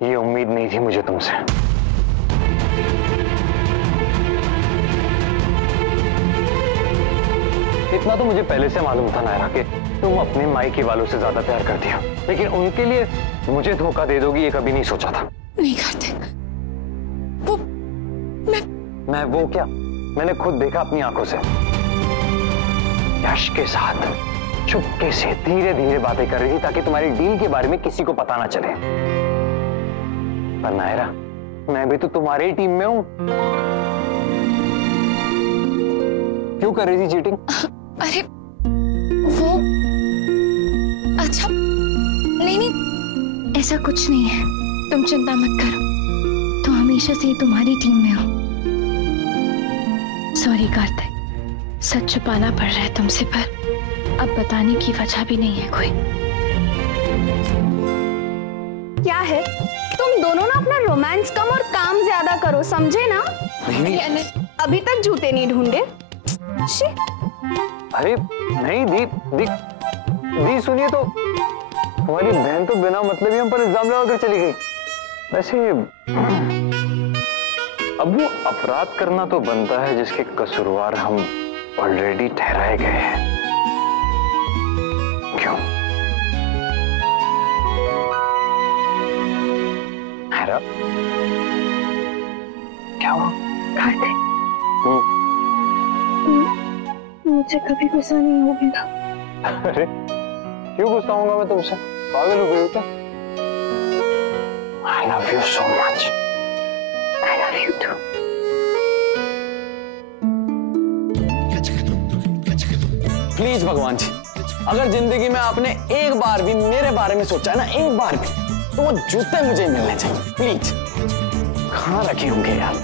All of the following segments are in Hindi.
ये उम्मीद नहीं थी मुझे तुमसे। इतना तो मुझे पहले से मालूम था नायरा कि तुम अपने मायके वालों से ज्यादा प्यार करती हो, लेकिन उनके लिए मुझे धोखा दे दोगी ये कभी नहीं सोचा था। नहीं कार्तिक, वो मैं वो क्या, मैंने खुद देखा अपनी आंखों से। यश के साथ चुपके से धीरे धीरे बातें कर रही थी ताकि तुम्हारी डील के बारे में किसी को पता ना चले। पर नायरा, मैं भी तो तुम्हारी ही टीम में हूं। क्यों कर रही थी चीटिंग? अरे वो अच्छा नहीं, ऐसा कुछ नहीं है, तुम चिंता मत करो। तो हमेशा से ही तुम्हारी टीम में हो। सॉरी कार्तिक, सच छुपाना पड़ रहा है तुमसे, पर अब बताने की वजह भी नहीं है कोई। क्या है, तुम दोनों ना अपना रोमांस कम और काम ज्यादा करो, समझे ना? नहीं। अभी तक जूते नहीं ढूंढे। अरे नहीं दी सुनिए तो, तुम्हारी बहन तो बिना मतलब ही हम पर इल्जाम लगाकर चली गई। वैसे अब वो अपराध करना तो बनता है जिसके कसूरवार हम ऑलरेडी ठहराए गए हैं। क्यों? हैरा, क्या हुआ? कार्तिक, मुझे कभी गुस्सा नहीं होगा। अरे क्यों गुस्सा होऊंगा मैं तुमसे? पागल हो गई हो क्या? I love you so much. I love you too. Please भगवान जी, अगर जिंदगी में आपने एक बार भी मेरे बारे में सोचा है ना, एक बार भी, तो वो जूते मुझे मिलने चाहिए प्लीज। कहाँ रखे होंगे यार?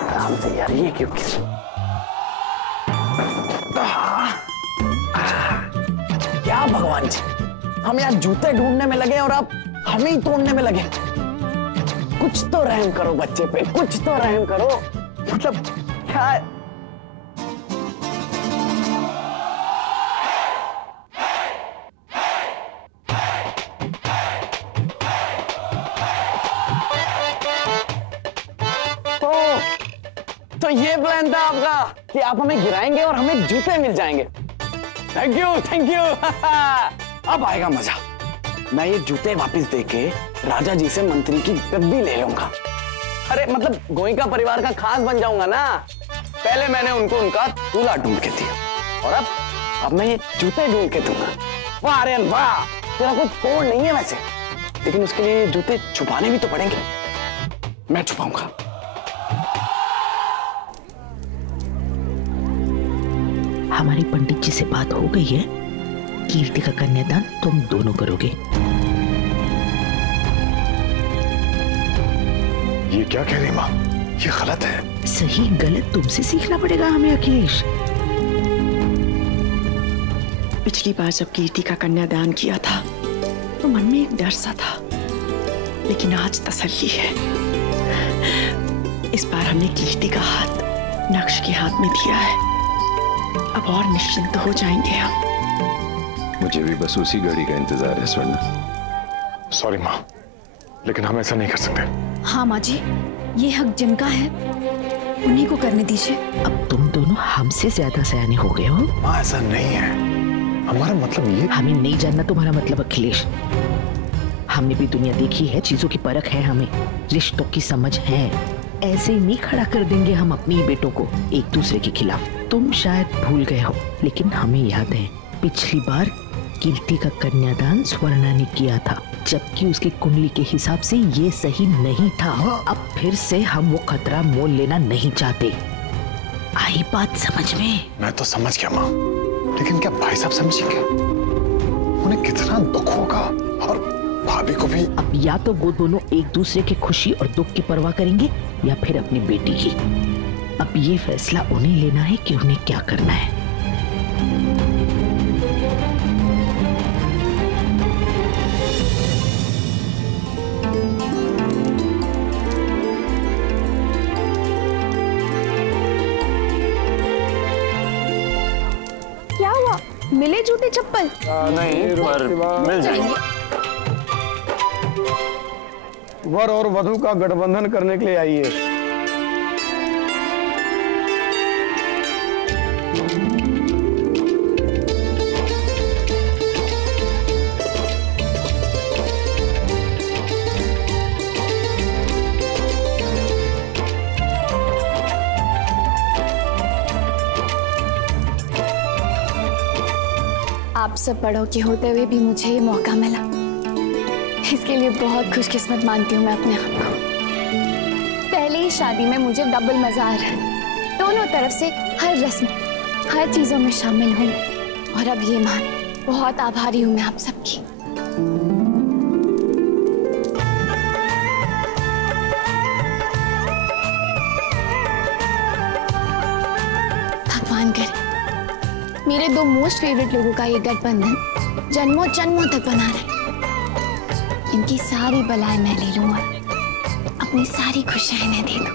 आराम से यार, ये क्यों? क्या भगवान जी, हम यार जूते ढूंढने में लगे और आप हमें ही तोड़ने में लगे। कुछ तो रहम करो बच्चे पे, कुछ तो रहम करो। मतलब क्या? तो ये प्लान था आपका कि आप हमें गिराएंगे और हमें जूते मिल जाएंगे। Thank you thank you. अब आएगा मजा। मैं ये जूते वापस देके राजा जी से मंत्री की गद्दी ले लूंगा। अरे मतलब गोइंका परिवार का खास बन जाऊंगा ना। पहले मैंने उनको उनका दूल्हा ढूंढ के दिया और अब मैं ये जूते ढूंढ के दूंगा। वाह आर्यन वाह, तेरा कोई तोड़ नहीं है वैसे, लेकिन उसके लिए जूते छुपाने भी तो पड़ेंगे। मैं छुपाऊंगा। हमारी पंडित जी से बात हो गई है, कीर्ति का कन्यादान तुम दोनों करोगे। ये क्या कह रही माँ? ये गलत है। सही गलत तुमसे सीखना पड़ेगा हमें अखिलेश। पिछली बार जब कीर्ति का कन्यादान किया था तो मन में एक डर सा था, लेकिन आज तसल्ली है। इस बार हमने कीर्ति का हाथ नक्श के हाथ में दिया है, अब और निश्चिंत हो जाएंगे हम। मुझे भी बस उसी घड़ी का इंतजार है स्वर्णा। सॉरी माँ, लेकिन हम ऐसा नहीं कर सकते। हाँ माँ जी, ये हक जिनका है उन्हीं को करने दीजिए। अब तुम दोनों हमसे ज्यादा सयाने हो गए हो। माँ ऐसा नहीं है, हमारा मतलब ये। हमें नहीं जानना तुम्हारा मतलब अखिलेश। हमने भी दुनिया देखी है, चीजों की परख है, हमें रिश्तों की समझ है। ऐसे नहीं खड़ा कर देंगे हम अपने ही बेटों को एक दूसरे के खिलाफ। तुम शायद भूल गए हो, लेकिन हमें याद है पिछली बार कीर्ति का कन्यादान स्वर्णा ने किया था, जबकि उसकी कुंडली के हिसाब से ये सही नहीं था। अब फिर से हम वो खतरा मोल लेना नहीं चाहते। आई बात समझ में? मैं तो समझ गया माँ, लेकिन क्या भाई साहब समझेंगे? उन्हें कितना दुख होगा, और भाभी को भी। अब या तो वो दोनों एक दूसरे के खुशी और दुख की परवाह करेंगे या फिर अपनी बेटी की। अब ये फैसला उन्हें लेना है कि उन्हें क्या करना है। क्या हुआ, मिले जूते चप्पल? नहीं, पर मिल जाएंगे। वर और वधु का गठबंधन करने के लिए आई है। आप सब बड़ों के होते हुए भी मुझे ये मौका मिला, इसके लिए बहुत खुशकिस्मत मानती हूँ मैं अपने आप को। पहले ही शादी में मुझे डबल मजा आ रहा है, दोनों तरफ से हर रस्म हर चीजों में शामिल हूँ, और अब ये मान बहुत आभारी हूँ मैं आप सबकी। भगवान करे मेरे दो मोस्ट फेवरेट लोगों का ये गठबंधन जन्मों जन्मों तक बना रहे। इनकी सारी बलाएं मैं ले लूं और अपनी सारी खुशियां इन्हें दे दूं।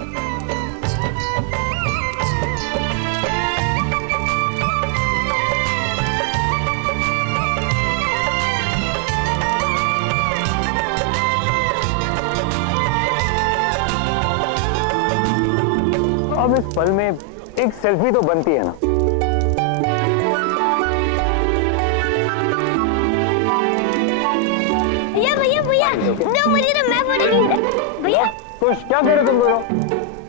अब इस पल में एक सेल्फी तो बनती है ना। दो मुझे तो मैं फोटो खींच भैया। कुछ क्या कर रहे तुम दोनों?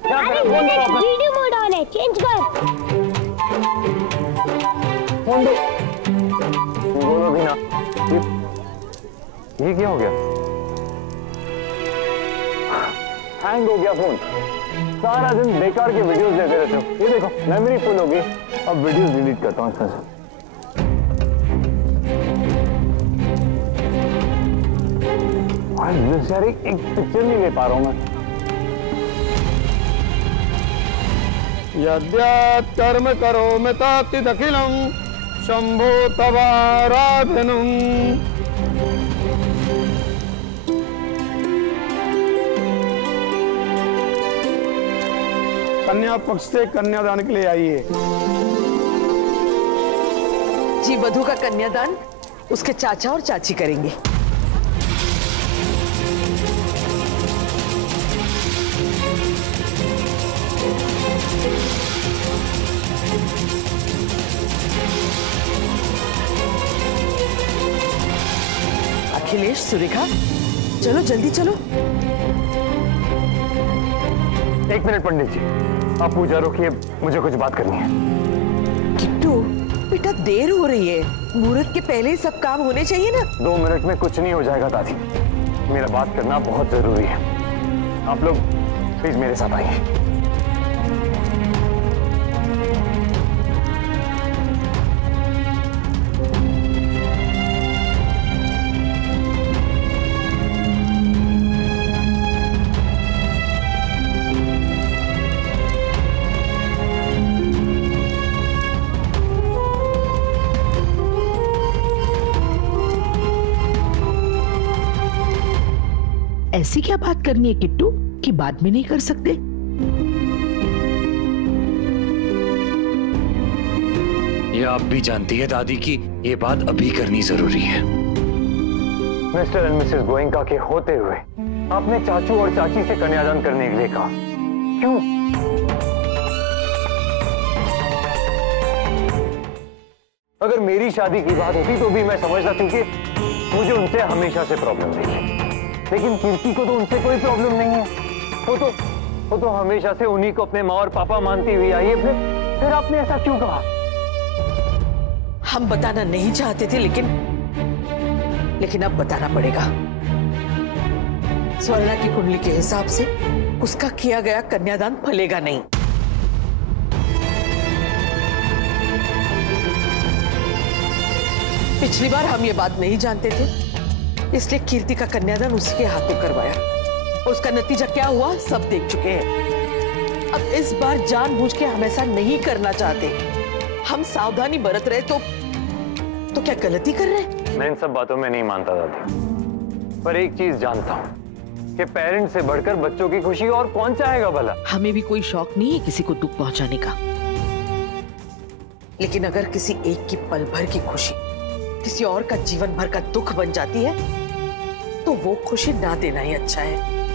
क्या कर रहे हो? वीडियो मोड ऑन है, चेंज कर। फोन दो। बोलो भी ना। ये क्या हो गया? हैंग हो गया फोन। सारा दिन बेकार के वीडियोस देखते रहते हो। ये देखो मेमोरी फुल हो गई। अब वीडियोस डिलीट करता हूँ इसमें से। यार एक पिक्चर नहीं ले पा रहा हूं मैं। यद्यत् कर्म करोमि तत्तदखिलं शंभो तवाराधनम्। कन्या पक्ष से कन्यादान के लिए आई है। जी वधु का कन्यादान उसके चाचा और चाची करेंगे। अखिलेश, सुरेखा, चलो जल्दी चलो। एक मिनट पंडित जी, आप पूजा रोकिए, मुझे कुछ बात करनी है। किट्टू बेटा देर हो रही है, मुहूर्त के पहले ही सब काम होने चाहिए ना। 2 मिनट में कुछ नहीं हो जाएगा दादी, मेरा बात करना बहुत जरूरी है। आप लोग प्लीज मेरे साथ आइए। ऐसी क्या बात करनी है किट्टू कि बाद में नहीं कर सकते? ये आप भी जानती है दादी कि ये बात अभी करनी जरूरी है। मिस्टर एंड मिसेस गोयनका के होते हुए आपने चाचू और चाची से कन्यादान करने के लिए कहा, क्यों? अगर मेरी शादी की बात होती तो भी मैं समझता थी कि मुझे उनसे हमेशा से प्रॉब्लम नहीं है, लेकिन कीर्ति को तो उनसे कोई प्रॉब्लम नहीं है। वो तो हमेशा से उन्हीं को अपने माँ और पापा मानती हुई आई है। फिर आपने ऐसा क्यों कहा? हम बताना नहीं चाहते थे, लेकिन अब बताना पड़ेगा। स्वर्णा की कुंडली के हिसाब से उसका किया गया कन्यादान फलेगा नहीं। पिछली बार हम ये बात नहीं जानते थे, इसलिए कीर्ति का कन्यादान उसके हाथों करवाया। उसका नतीजा क्या हुआ सब देख चुके हैं। अब इस बार जानबूझ के हम ऐसा नहीं करना चाहते। हम सावधानी बरत रहे तो क्या गलती कर रहे हैं? मैं इन सब बातों में नहीं मानता दादी, पर एक चीज जानता हूँ कि पेरेंट्स से बढ़कर बच्चों की खुशी और कौन चाहेगा भला। हमें भी कोई शौक नहीं है किसी को दुख पहुंचाने का, लेकिन अगर किसी एक की पल भर की खुशी किसी और का जीवन भर का दुख बन जाती है तो वो खुशी ना देना ही अच्छा है।